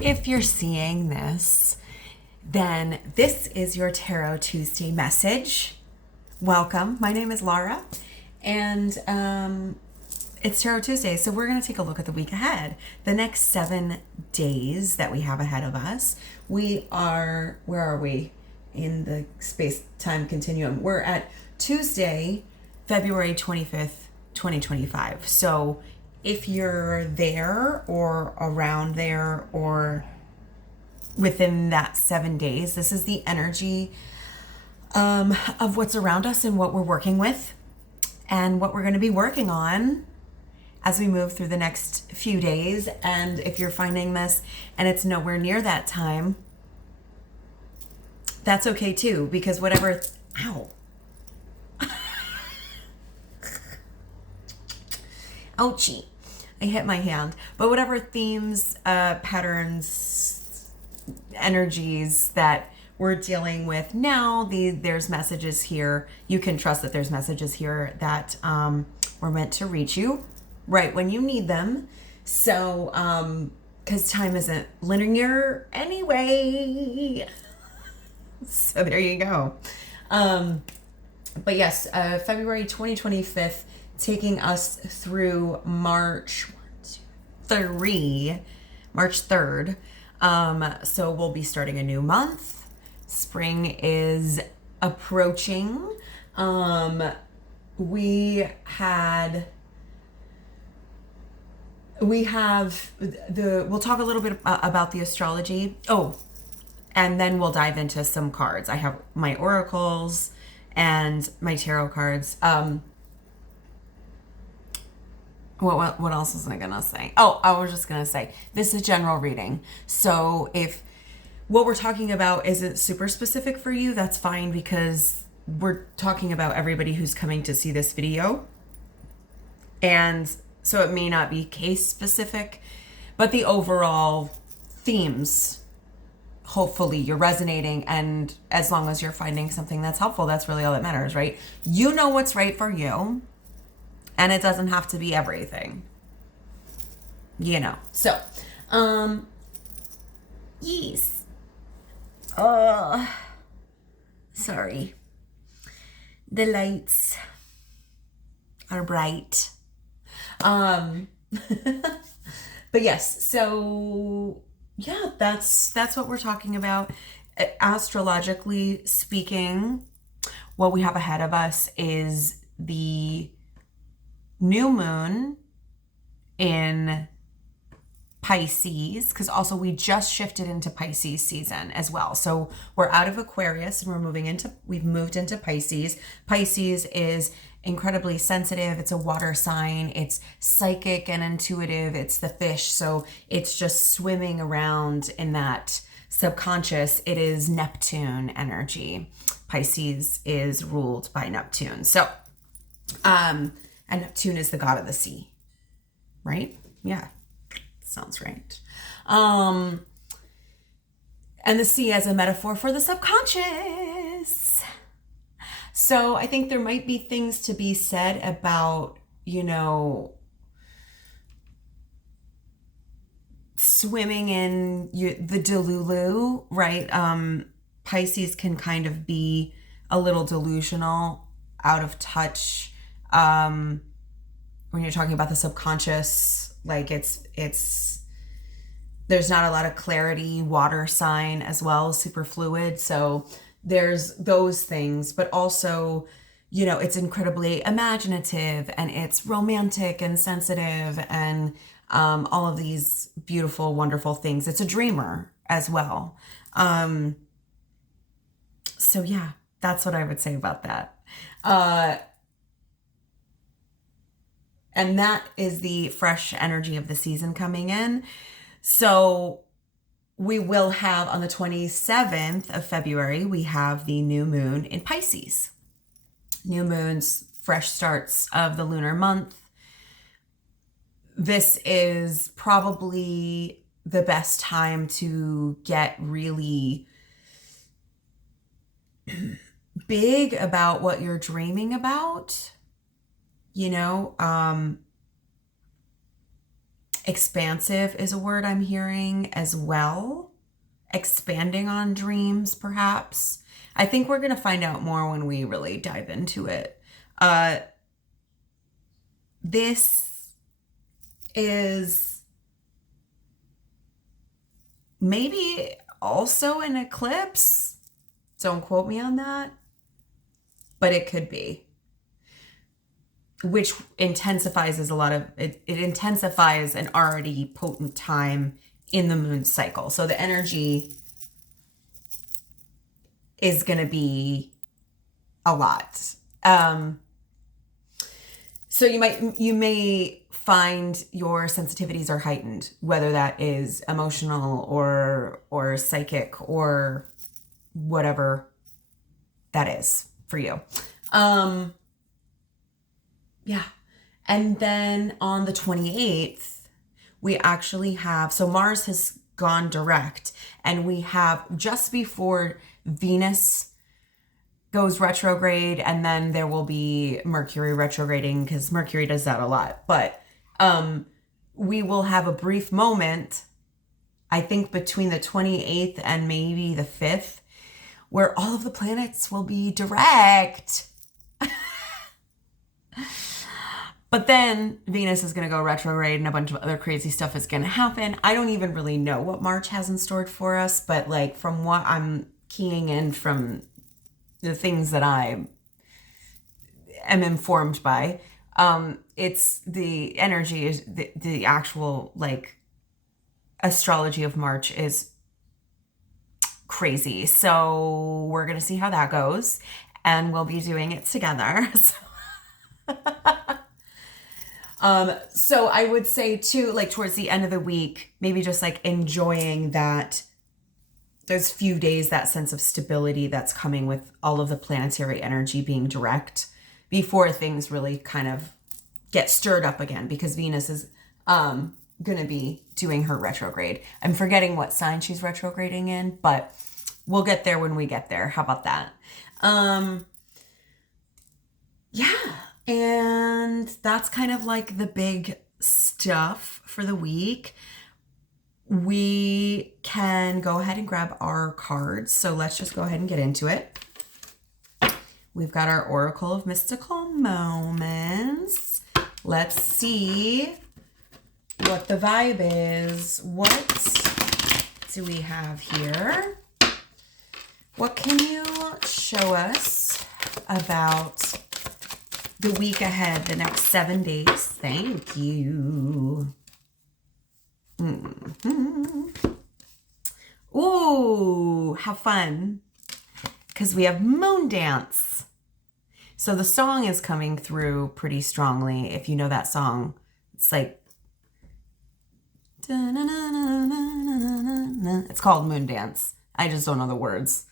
If you're seeing this, then this is your Tarot Tuesday message. Welcome. My name is Lara, and it's Tarot Tuesday. So we're going to take a look at the week ahead. The next 7 days that we have ahead of us. Where are we in the space-time continuum? We're at Tuesday, February 25th, 2025. So if you're there or around there or within that 7 days, this is the energy of what's around us and what we're working with and what we're going to be working on as we move through the next few days. And if you're finding this and it's nowhere near that time, that's okay too, because whatever, ow. Ouchie. I hit my hand. But whatever themes, patterns, energies that we're dealing with now, there's messages here. You can trust that there's messages here that were meant to reach you right when you need them. So, because time isn't linear anyway. So there you go. But yes, February 2025, taking us through March 3rd. So we'll be starting a new month. Spring is approaching. We have we'll talk a little bit about the astrology. Oh, and then we'll dive into some cards. I have my oracles and my tarot cards. What else was I gonna say? Oh, I was just gonna say this is a general reading. So if what we're talking about isn't super specific for you, that's fine, because we're talking about everybody who's coming to see this video. And so it may not be case specific, but the overall themes, hopefully you're resonating, and as long as you're finding something that's helpful, that's really all that matters, right? You know what's right for you, and it doesn't have to be everything, so yes. Sorry, the lights are bright. But yes, so yeah, that's what we're talking about. Astrologically speaking, what we have ahead of us is the new moon in Pisces, because also we just shifted into Pisces season as well. So we're out of Aquarius and we've moved into Pisces. Pisces is incredibly sensitive. It's a water sign. It's psychic and intuitive. It's the fish. So it's just swimming around in that subconscious. It is Neptune energy. Pisces is ruled by Neptune. So, and Neptune is the god of the sea, right? Yeah. Sounds right. And the sea as a metaphor for the subconscious. So I think there might be things to be said about, swimming in the delulu, right? Pisces can kind of be a little delusional, out of touch. When you're talking about the subconscious, like there's not a lot of clarity. Water sign as well, super fluid. So there's those things, but also, it's incredibly imaginative and it's romantic and sensitive and all of these beautiful, wonderful things. It's a dreamer as well. So yeah, that's what I would say about that. And that is the fresh energy of the season coming in. So we will have on the 27th of February, we have the new moon in Pisces. New moons, fresh starts of the lunar month. This is probably the best time to get really big about what you're dreaming about. Expansive is a word I'm hearing as well. Expanding on dreams, perhaps. I think we're going to find out more when we really dive into it. This is maybe also an eclipse. Don't quote me on that, but it could be. Which intensifies it intensifies an already potent time in the moon cycle. So the energy is going to be a lot. So you may find your sensitivities are heightened, whether that is emotional or psychic or whatever that is for you. Yeah. And then on the 28th, we actually have, so Mars has gone direct, and we have just before Venus goes retrograde, and then there will be Mercury retrograding, because Mercury does that a lot. But we will have a brief moment, I think between the 28th and maybe the 5th, where all of the planets will be direct. But then Venus is going to go retrograde and a bunch of other crazy stuff is going to happen. I don't even really know what March has in store for us, but like from what I'm keying in from the things that I am informed by, it's the energy is the actual like astrology of March is crazy. So we're going to see how that goes, and we'll be doing it together. So I would say too, like towards the end of the week, maybe just like enjoying that, those few days, that sense of stability that's coming with all of the planetary energy being direct before things really kind of get stirred up again, because Venus is going to be doing her retrograde. I'm forgetting what sign she's retrograding in, but we'll get there when we get there. How about that? Yeah. And that's kind of like the big stuff for the week. We can go ahead and grab our cards. So let's just go ahead and get into it. We've got our Oracle of Mystical Moments. Let's see what the vibe is. What do we have here? What can you show us about the week ahead, the next 7 days? Thank you. Ooh, how fun. Because we have Moondance. So the song is coming through pretty strongly. If you know that song, it's like, it's called Moondance. I just don't know the words.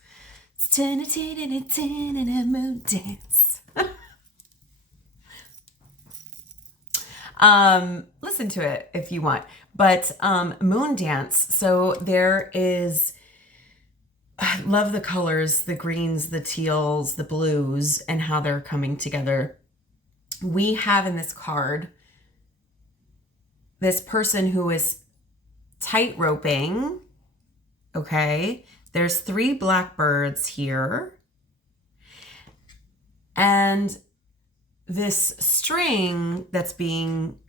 It's Moondance. Listen to it if you want. But Moondance, so there is, I love the colors, the greens, the teals, the blues, and how they're coming together. We have in this card this person who is tightroping, okay? There's 3 blackbirds here. And this string that's being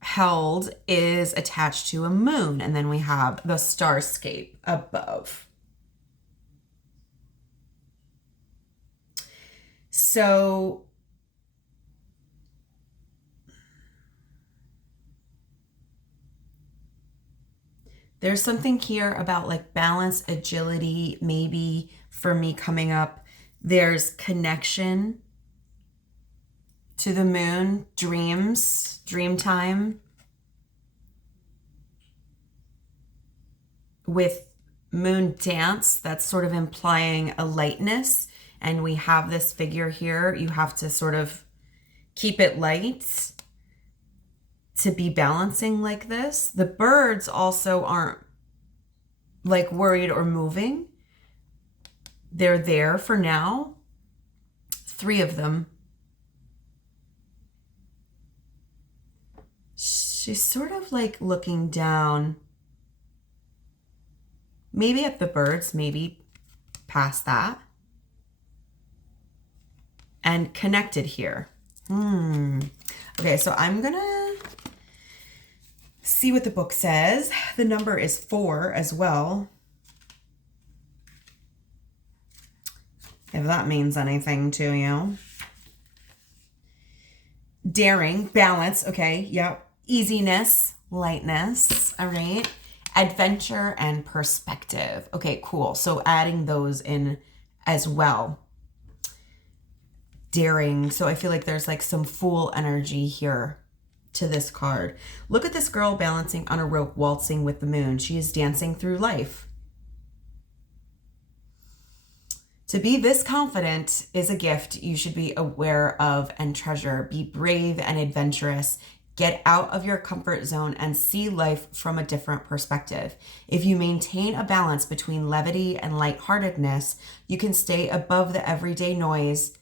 held is attached to a moon, and then we have the starscape above. So there's something here about like balance, agility, maybe for me coming up. There's connection to the moon, dreams, dream time. With Moondance, that's sort of implying a lightness. And we have this figure here. You have to sort of keep it light to be balancing like this. The birds also aren't like worried or moving. They're there for now. 3 of them. She's sort of like looking down, maybe at the birds, maybe past that, and connected here. Okay, so I'm gonna see what the book says. The number is 4 as well. If that means anything to you. Daring, balance, okay, yep. Easiness, lightness, all right. Adventure and perspective. Okay, cool. So adding those in as well. Daring. So I feel like there's like some fool energy here to this card. Look at this girl balancing on a rope, waltzing with the moon. She is dancing through life. To be this confident is a gift you should be aware of and treasure. Be brave and adventurous. Get out of your comfort zone and see life from a different perspective. If you maintain a balance between levity and lightheartedness, you can stay above the everyday noise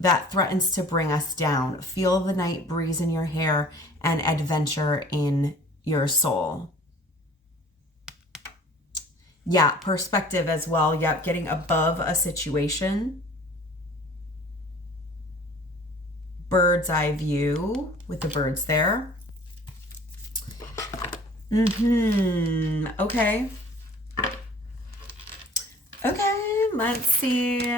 that threatens to bring us down. Feel the night breeze in your hair and adventure in your soul. Yeah, perspective as well. Yep, getting above a situation. Bird's eye view with the birds there. Okay. Okay, let's see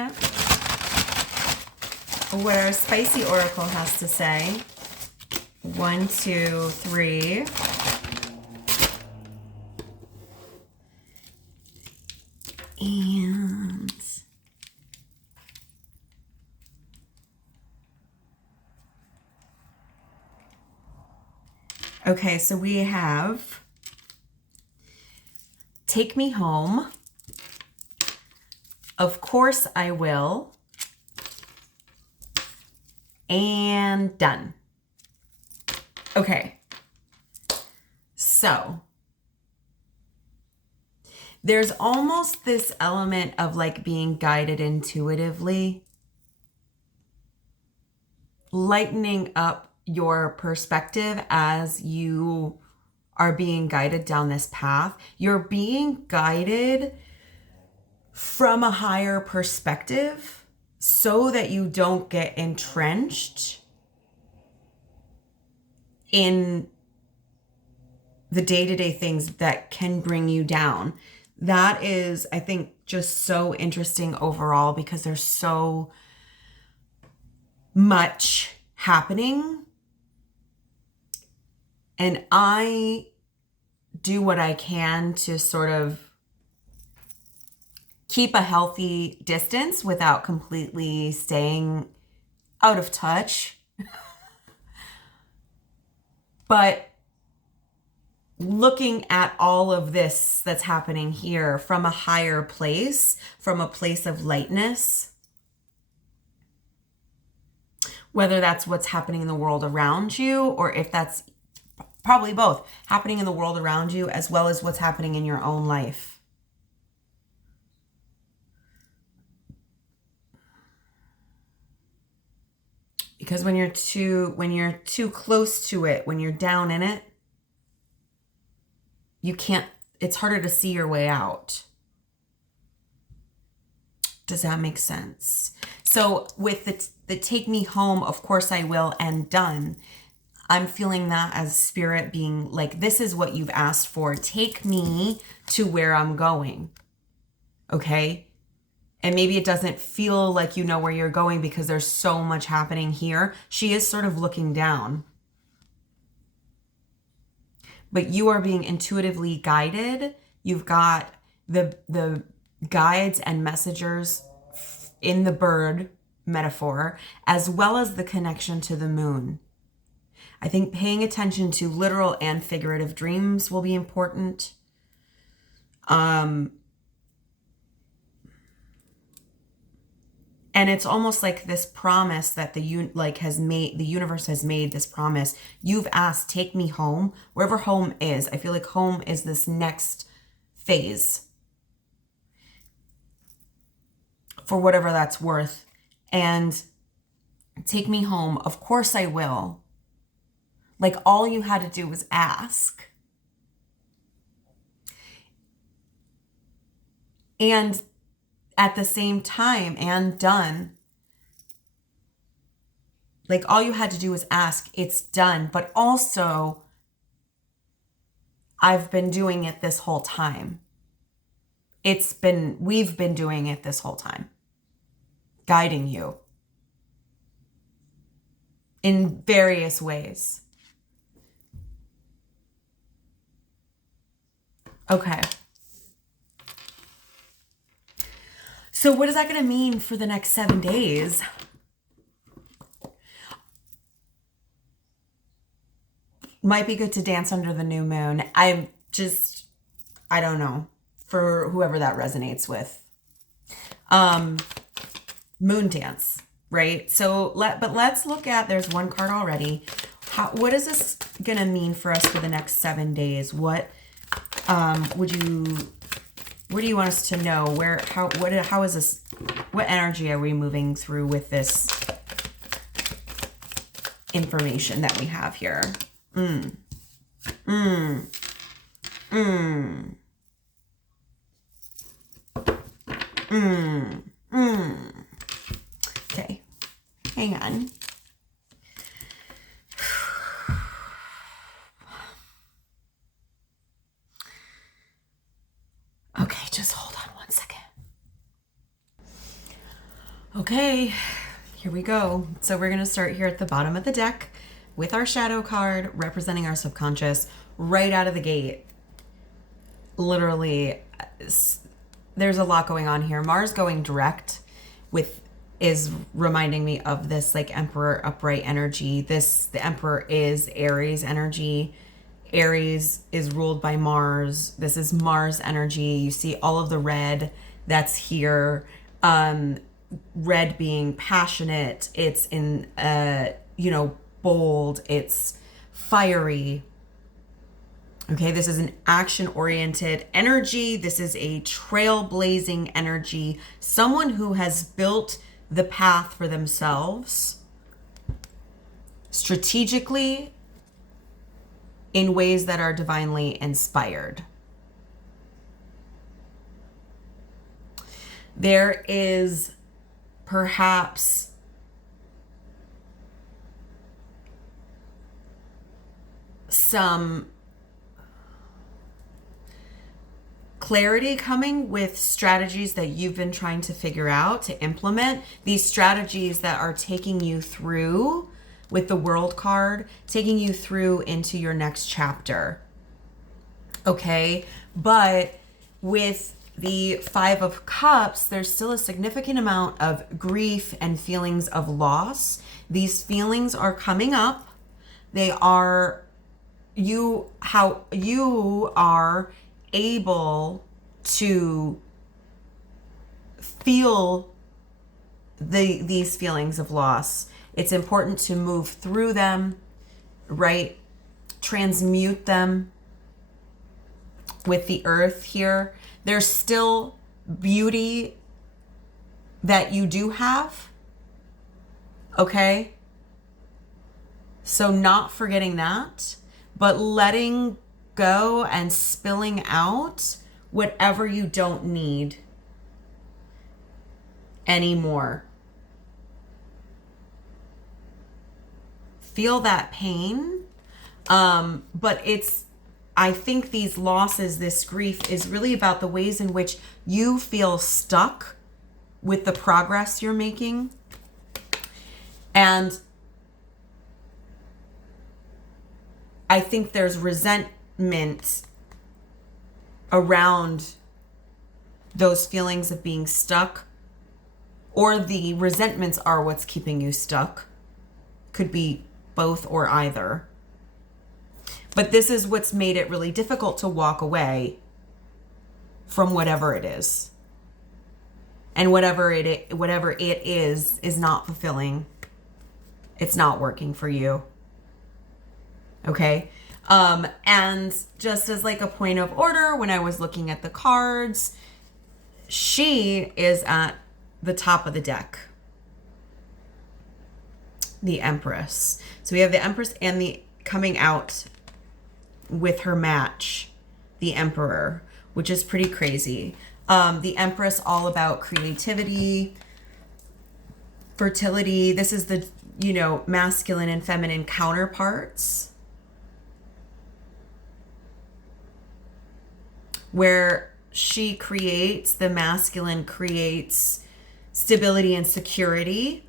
what our spicy oracle has to say. 1, 2, 3. And okay, so we have Take Me Home. Of Course I Will. And done. Okay. So there's almost this element of like being guided intuitively, lightening up your perspective as you are being guided down this path. You're being guided from a higher perspective so that you don't get entrenched in the day-to-day things that can bring you down. That is, I think, just so interesting overall because there's so much happening. And I do what I can to sort of keep a healthy distance without completely staying out of touch. But looking at all of this that's happening here from a higher place, from a place of lightness, whether that's what's happening in the world around you, or if that's probably both, happening in the world around you as well as what's happening in your own life. Because when you're too close to it, when you're down in it, you can't, it's harder to see your way out. Does that make sense? So with the Take Me Home, Of Course I Will, and done, I'm feeling that as spirit being like, this is what you've asked for. Take me to where I'm going. Okay? And maybe it doesn't feel like you know where you're going because there's so much happening here. She is sort of looking down. But you are being intuitively guided. You've got the guides and messengers in the bird metaphor, as well as the connection to the moon. I think paying attention to literal and figurative dreams will be important. And it's almost like this promise that the universe has made this promise. You've asked, take me home, wherever home is. I feel like home is this next phase for whatever that's worth. And take me home. Of course I will. Like all you had to do was ask. And at the same time, and done. Like all you had to do was ask, it's done. But also, I've been doing it this whole time. We've been doing it this whole time. Guiding you in various ways. Okay. So what is that going to mean for the next 7 days? Might be good to dance under the new moon. I don't know, for whoever that resonates with. Moondance, right? So let's look at, there's one card already. What is this going to mean for us for the next 7 days? What do you want us to know? How is this, what energy are we moving through with this information that we have here? Okay, hang on. Okay, just hold on one second. Okay, here we go. So we're going to start here at the bottom of the deck with our shadow card representing our subconscious right out of the gate. Literally, there's a lot going on here. Mars going direct is reminding me of this like Emperor upright energy. The Emperor is Aries energy. Aries is ruled by Mars. This is Mars energy. You see all of the red that's here. Red being passionate. It's in, bold. It's fiery. Okay, this is an action-oriented energy. This is a trailblazing energy. Someone who has built the path for themselves strategically in ways that are divinely inspired. There is perhaps some clarity coming with strategies that you've been trying to figure out to implement. These strategies that are taking you through with the World card, taking you through into your next chapter. Okay, but with the Five of Cups, there's still a significant amount of grief and feelings of loss. These feelings are coming up. They are how you are able to feel these feelings of loss. It's important to move through them, right? Transmute them with the earth here. There's still beauty that you do have, okay? So not forgetting that, but letting go and spilling out whatever you don't need anymore. Feel that pain, but I think these losses, this grief is really about the ways in which you feel stuck with the progress you're making. And I think there's resentment around those feelings of being stuck, or the resentments are what's keeping you stuck. Could be both or either. But this is what's made it really difficult to walk away from whatever it is. And whatever it is not fulfilling. It's not working for you. Okay? And just as like a point of order, when I was looking at the cards, she is at the top of the deck. The Empress. So we have the Empress and the coming out with her match, the Emperor, which is pretty crazy. The Empress, all about creativity, fertility. This is the, you know, masculine and feminine counterparts, where she creates, the masculine creates stability and security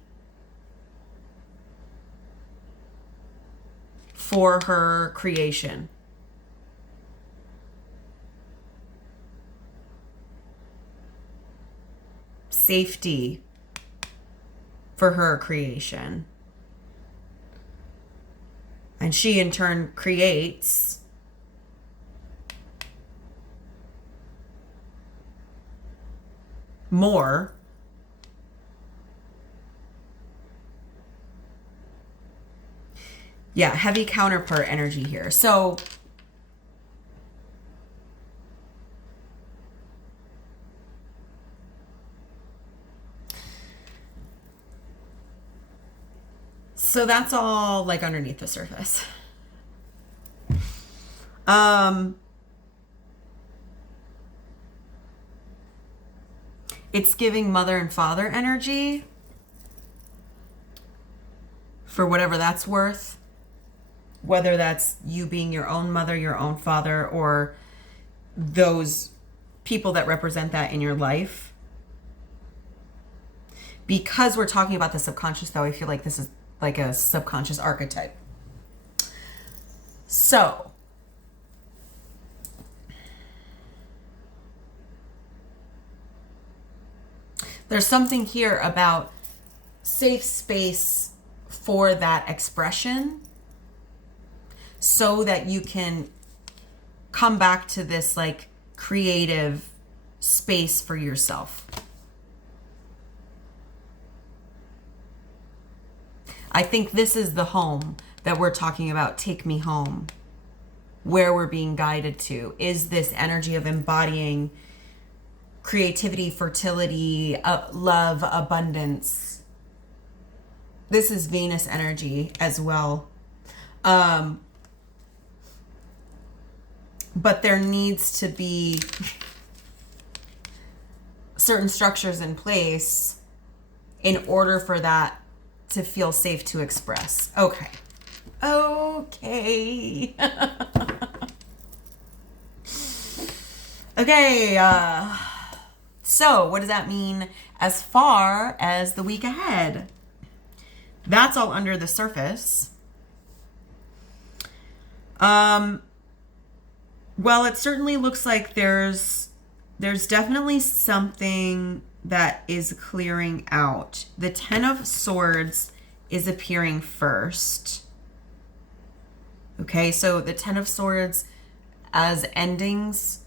for her creation. Safety for her creation. And she in turn creates more heavy counterpart energy here. So that's all like underneath the surface. It's giving mother and father energy, for whatever that's worth, whether that's you being your own mother, your own father, or those people that represent that in your life. Because we're talking about the subconscious, though, I feel like this is like a subconscious archetype. So there's something here about safe space for that expression, so that you can come back to this like creative space for yourself. I think this is the home that we're talking about. Take me home, where we're being guided to, is this energy of embodying creativity, fertility, love, abundance. This is Venus energy as well. But there needs to be certain structures in place in order for that to feel safe to express. Okay. Okay. Okay. So what does that mean as far as the week ahead? That's all under the surface. Well, it certainly looks like there's definitely something that is clearing out. The Ten of Swords is appearing first. Okay, so the Ten of Swords as endings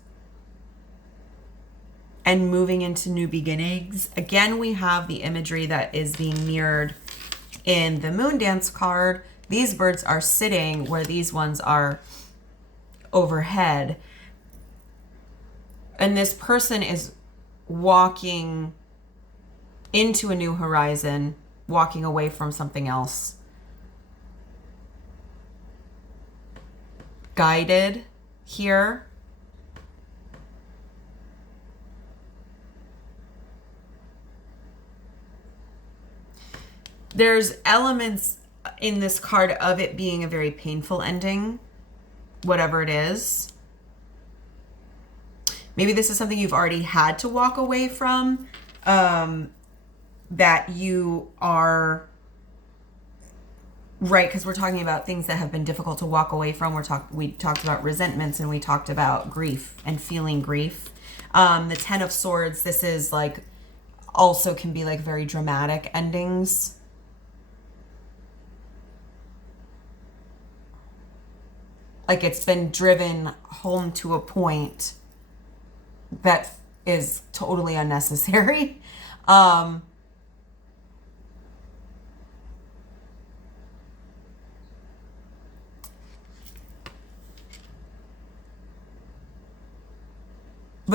and moving into new beginnings. Again, we have the imagery that is being mirrored in the moondance card. These birds are sitting where these ones are overhead. And this person is walking into a new horizon, walking away from something else. Guided here. There's elements in this card of it being a very painful ending, whatever it is. Maybe this is something you've already had to walk away from, that you are, right, because we're talking about things that have been difficult to walk away from. We talked about resentments, and we talked about grief and feeling grief. The Ten of Swords, this is like, also can be like very dramatic endings. Like it's been driven home to a point that is totally unnecessary. But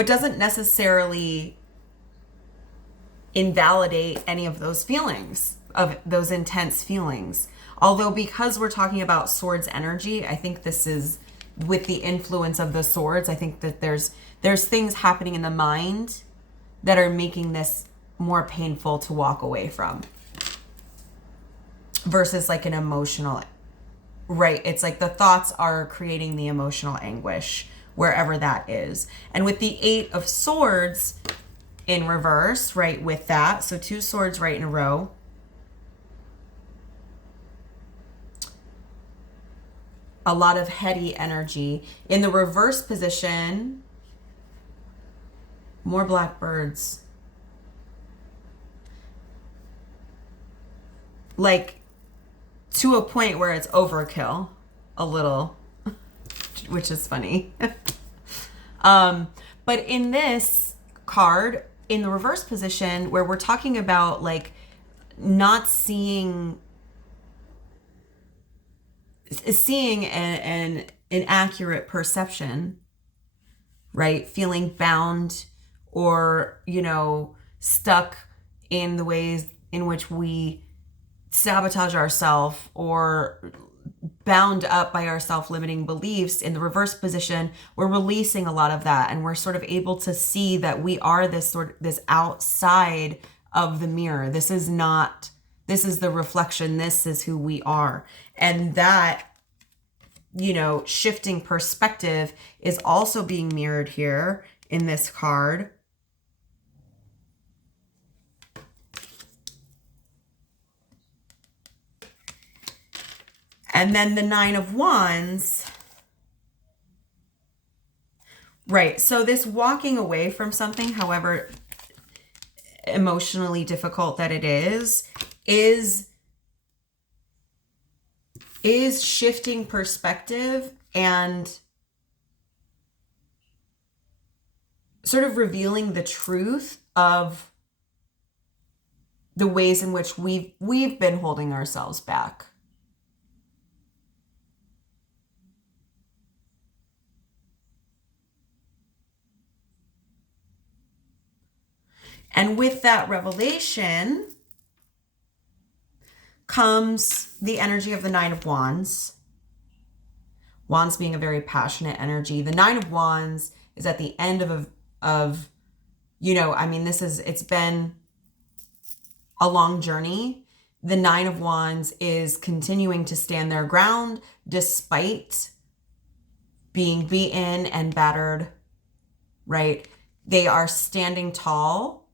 doesn't necessarily invalidate any of those feelings, of those intense feelings. Although because we're talking about swords energy, I think this is with the influence of the swords. I think that there's things happening in the mind that are making this more painful to walk away from versus like an emotional, right? It's like the thoughts are creating the emotional anguish wherever that is. And with the 8 of Swords in reverse, right, with that, so 2 swords right in a row. A lot of heady energy. In the reverse position, more blackbirds. Like to a point where it's overkill a little, which is funny. But in this card, in the reverse position, where we're talking about like not seeing an inaccurate perception, right? Feeling bound or, you know, stuck in the ways in which we sabotage ourselves or bound up by our self-limiting beliefs. In the reverse position, we're releasing a lot of that, and we're sort of able to see that we are this outside of the mirror. This is the reflection. This is who we are. And that, you know, shifting perspective is also being mirrored here in this card. And then the 9 of Wands. Right. So this walking away from something, however emotionally difficult that it is shifting perspective and sort of revealing the truth of the ways in which we've been holding ourselves back. And with that revelation comes the energy of the 9 of Wands. Wands being a very passionate energy. The 9 of Wands is at the end of you know, I mean, it's been a long journey. The 9 of Wands is continuing to stand their ground despite being beaten and battered, right? They are standing tall.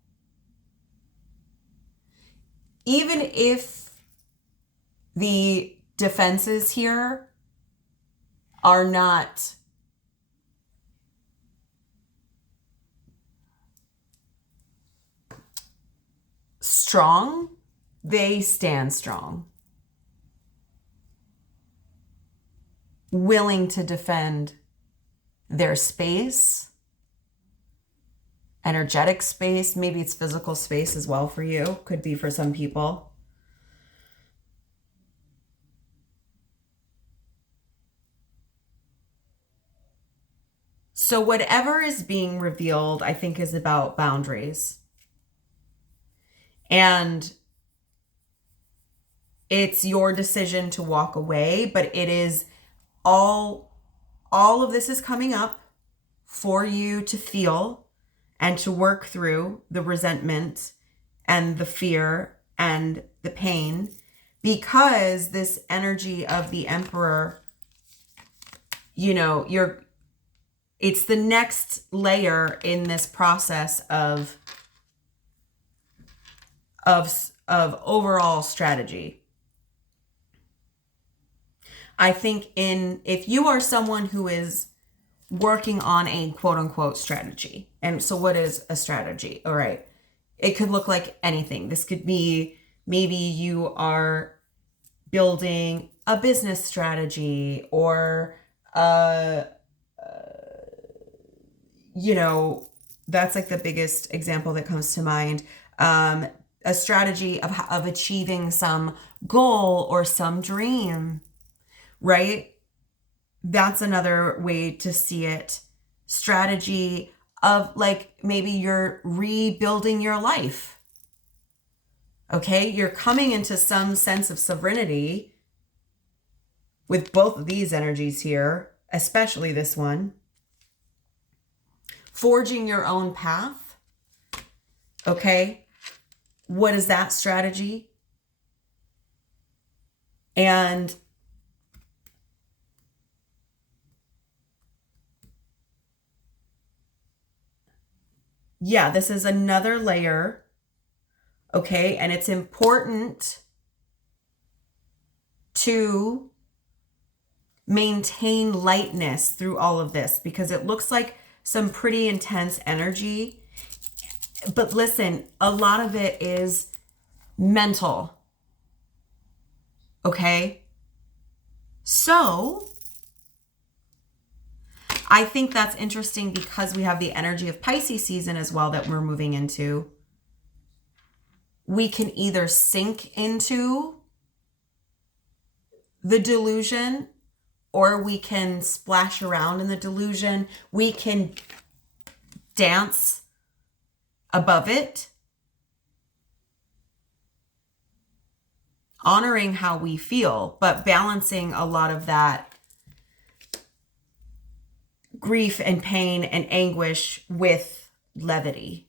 Even if the defenses here are not strong, they stand strong, willing to defend their space, energetic space. Maybe it's physical space as well for you. Could be for some people. So whatever is being revealed, I think, is about boundaries. And it's your decision to walk away, but it is all of this is coming up for you to feel and to work through the resentment and the fear and the pain, because this energy of the Emperor, you know, it's the next layer in this process of overall strategy. I think if you are someone who is working on a quote unquote strategy, and so what is a strategy? All right. It could look like anything. This could be, maybe you are building a business strategy, or, you know, that's like the biggest example that comes to mind. A strategy of achieving some goal or some dream, right? That's another way to see it. Strategy of, like, maybe you're rebuilding your life. Okay, you're coming into some sense of sovereignty with both of these energies here, especially this one. Forging your own path. Okay. What is that strategy? And yeah, this is another layer. Okay. And it's important to maintain lightness through all of this because it looks like some pretty intense energy. But listen, a lot of it is mental. Okay? So I think that's interesting because we have the energy of Pisces season as well that we're moving into. We can either sink into the delusion or we can splash around in the delusion. We can dance above it, honoring how we feel, but balancing a lot of that grief and pain and anguish with levity,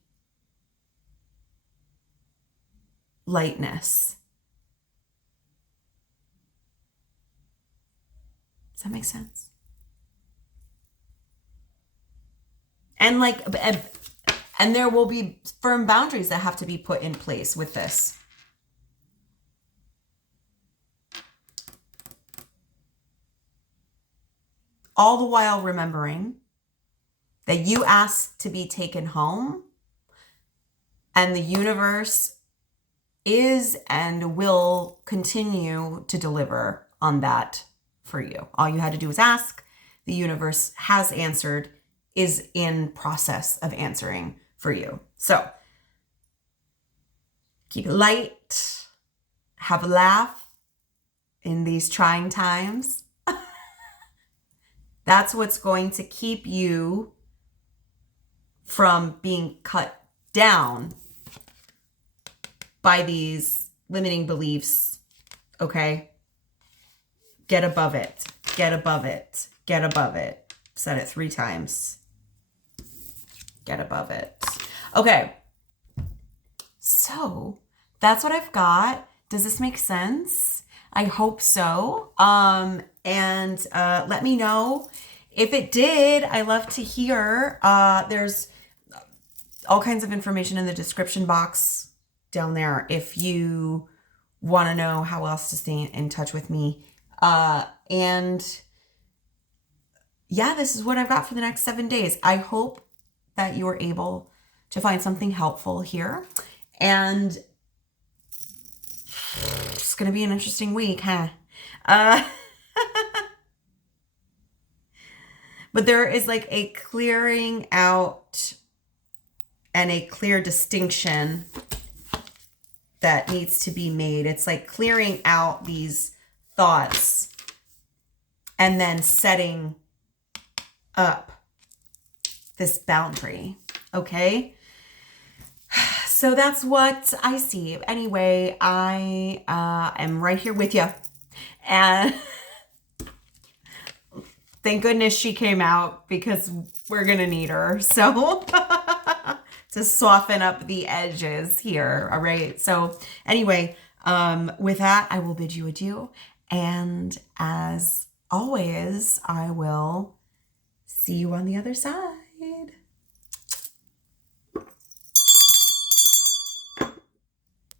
lightness. Does that make sense? And and there will be firm boundaries that have to be put in place with this. All the while remembering that you asked to be taken home and the universe is and will continue to deliver on that for you. All you had to do was ask. The universe has answered, is in process of answering for you. So keep it light, have a laugh in these trying times. That's what's going to keep you from being cut down by these limiting beliefs, okay? Get above it, get above it, get above it. Said it 3 times. Get above it. Okay, so that's what I've got. Does this make sense? I hope so. And let me know if it did. I love to hear. There's all kinds of information in the description box down there if you want to know how else to stay in touch with me. And yeah, this is what I've got for the next 7 days. I hope that you are able to find something helpful here. And it's going to be an interesting week, huh? But there is like a clearing out and a clear distinction that needs to be made. It's like clearing out these thoughts and then setting up this boundary. Okay. So that's what I see. Anyway, I am right here with you. And thank goodness she came out because we're going to need her. So to soften up the edges here. All right. So anyway, with that, I will bid you adieu. And as always, I will see you on the other side.